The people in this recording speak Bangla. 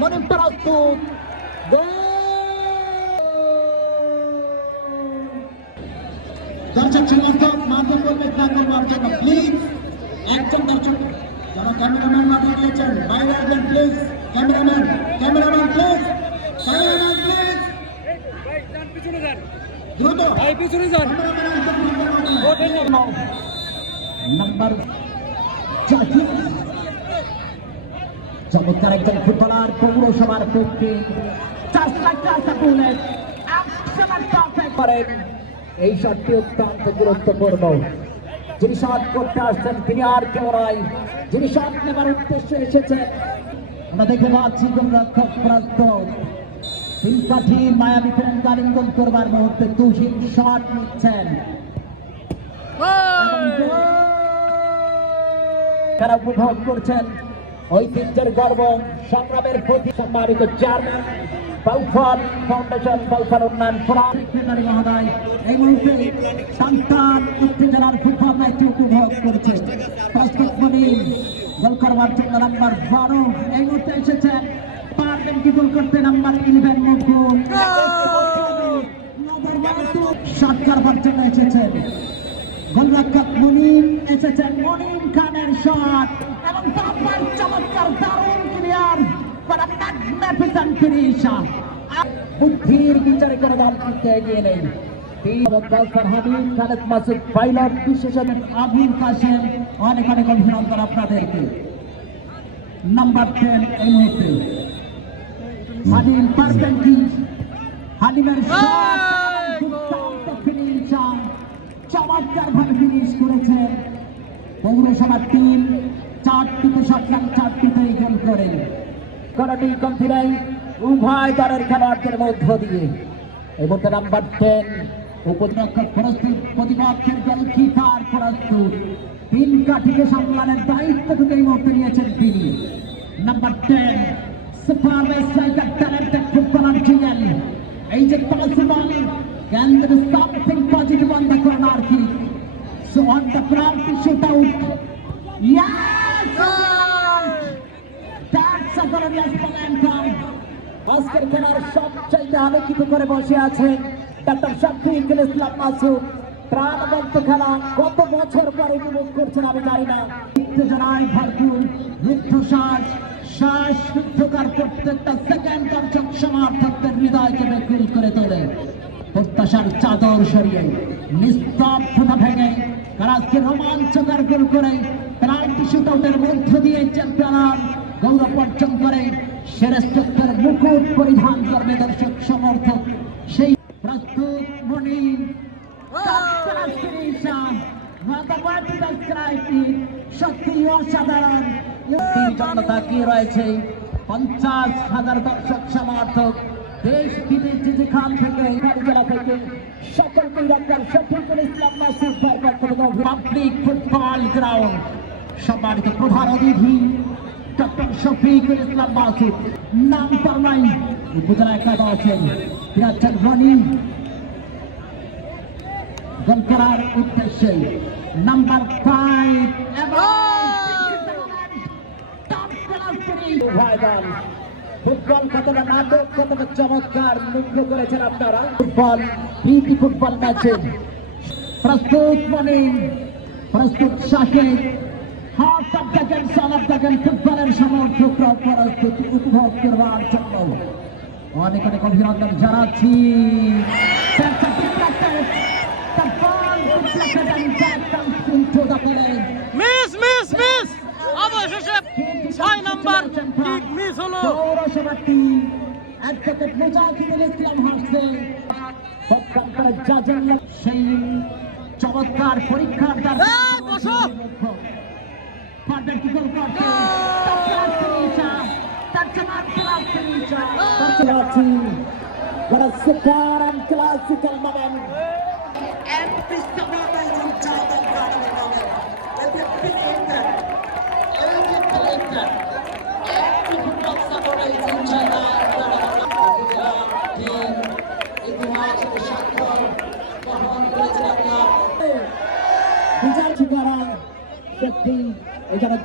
মনিম প্রস্তুত দর্শক সমর্থক মাধ্যম করবেন না করবার জন্য প্লিজ একজন দর্শক যারা ক্যামেরাম্যান মাঠে গিয়েছেন বাইরে আসবেন প্লিজ ক্যামেরাম্যান প্লিজ দ্রুত পিছনে যান নাম্বার চমৎকার একজন ফুটবলার পৌরসভার পক্ষে করেন এই শটটি অত্যন্ত গুরুত্বপূর্ণ। যিনি শট করতে আসছেন তিনি আর কেউ নয়, যিনি শট নেবার উদ্দেশ্যে এসেছেন। আমরা দেখে পাচ্ছি গোলরক্ষক প্রস্তুত তিন কাঠির মায়াবী ফেরেন গোল করবার মুহূর্তে তুহিন শট নিচ্ছেন। তারা উপভোগ করছেন ঐতিহ্যের গর্ব সংগ্রামের প্রতি সম্মানিত চেয়ারম্যান বাউফল ফাউন্ডেশন বাউফল উন্নয়ন ফোরাম মহোদয় এই মুহূর্তে সন্তান উত্তেজনার ফুটবল ম্যাচটি উপভোগ করছে। প্রস্তুত মনিম গোল করবার জন্য নাম্বার 12 এই মুহূর্তে এসেছেন। পারবেন কি গোল করতে নাম্বার 11 মুকুল শট করবার জন্য এসেছেন। গোলরক্ষক মনিম এসেছেন। মনিম খানের শট এবং তারপর চমৎকার দারুণ ক্লিয়ার করা ম্যাগনিফিসেন্ট ফিনিশ। বুদ্ধির বিচারে করে দল করতে এগিয়ে নেই হাবিব খালেদ মাসুদ পাইলট বিশেষজ্ঞ আবুল কাশেম অনেক অনেক অভিনন্দন আপনাদেরকে। নাম্বার 10 এই মুহূর্তে হাবিব পারবেন কি হাবিবের শট ফিনিশ চমৎকার ভাবে ফিনিশ করেছেন। পৌরসভার টিম 4টিতে শট খেলেন 4টিতেই গোল করেন। করাটি কমফিডেন উভয় দলের খেলোয়াড়দের মধ্য দিয়ে এই মুহূর্তে নাম্বার 10 উপরক্ষক প্রস্তুত প্রতিপক্ষের গোলকিপার প্রস্তুত তিন কাঠিকে সামলানোর দায়িত্বটুকু এই মুহূর্তে নিয়েছেন তিনি। Number 10 super striker talented footballer GL এই যে possible can there is something positive on the corner kick so on the penalty shootout yes that's a glorious momentum আজকের খেলার সবচাইতে আলোকিত করে বসে আছেন ডক্টর শফিকুল ইসলাম মাসুদ। প্রাণবন্ত খেলা কত বছর পর উপভোগ করছেন আমি জানি না। উত্তেজনায় ভরপুর রুদ্ধশ্বাস শ্বাস রুদ্ধকার প্রত্যেকটা সেকেন্ড দর্শক সমর্থকদের হৃদয়কে ব্যাকুল করে তোলে। প্রত্যাশার চাদর সরিয়ে নিস্তব্ধতা ভেঙে তারা আজকে রোমাঞ্চকর গোল করে পেনাল্টি শুটআউটের মধ্য দিয়ে চ্যাম্পিয়ন গৌরব অর্জন করে শ্রেষ্ঠত্বের মুকুট পরিধান করবে দর্শক সমর্থক। সেই প্রস্তুত মনিম সত্যি অসাধারণ তাকিয়ে রয়েছে 50,000 দর্শক সমর্থক দেশ বিদেশ যেখান থেকে জেলা থেকে সকলকে doctor Shafiqul Islam Masud public football ground সম্মানিত প্রধান অতিথি ডক্টর শফিকুল ইসলাম মাসুদ নাম পারলাই উপজেলা একাদশ আছেন বিরাজন রনি গোল করার উদ্দেশ্যে নাম্বার 5 এবং ফুটবল কতটা নাটক কতটা চমৎকার মুগ্ধ করেছেন আপনারা। ফুটবল প্রীতি ফুটবল ম্যাচে প্রস্তুত মনিম প্রস্তুত Shakib heart of the game son of the game ফুটবলের সমর্থকরা প্রস্তুত উপভোগ করবার জন্য অনেক অনেক অভিনন্দন জানাচ্ছি। অবশেষে 6 নম্বর কিক মিস হলো। পৌরসভার টিম অ্যাডভোকেট মুজাহিদুল ইসলাম হোসেন সেই চমৎকার পরীক্ষার ক্লাসিক্যাল মোমেন্ট সত্যি এখানে